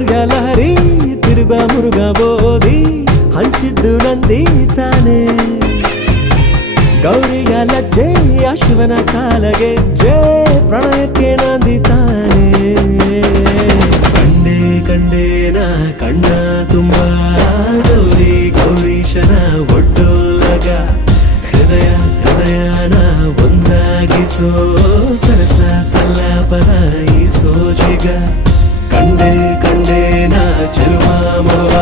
ಲಹರಿ ತಿರುಗ ಮುರುಗ ಬೋದಿ ಹಂಚಿದ್ದು ನಂದಿ ತಾನೆ ಗೌರಿಯ ಲಜ್ಜೆ ಶಿವನ ಕಾಲಗೆ ಜೇ ಪ್ರಣಯಕ್ಕೆ ನಂದಿ ತಾನೆ ಕಂಡೆ ಕಂಡೇನ ಕಣ್ಣ ತುಂಬ ಗೌರಿ ಗೌರೀಶನ ಒಡ್ಡೋಲಗ ಹೃದಯ ಹೃದಯನ ಒಂದಾಗಿಸೋ ಸರಸ ಸಲ್ಲಾಪನ ಈ ಸೋಜಿಗ ಕಂಡೆ ಕಂಡೇನ ಚೆಲುವ ಮಗುವ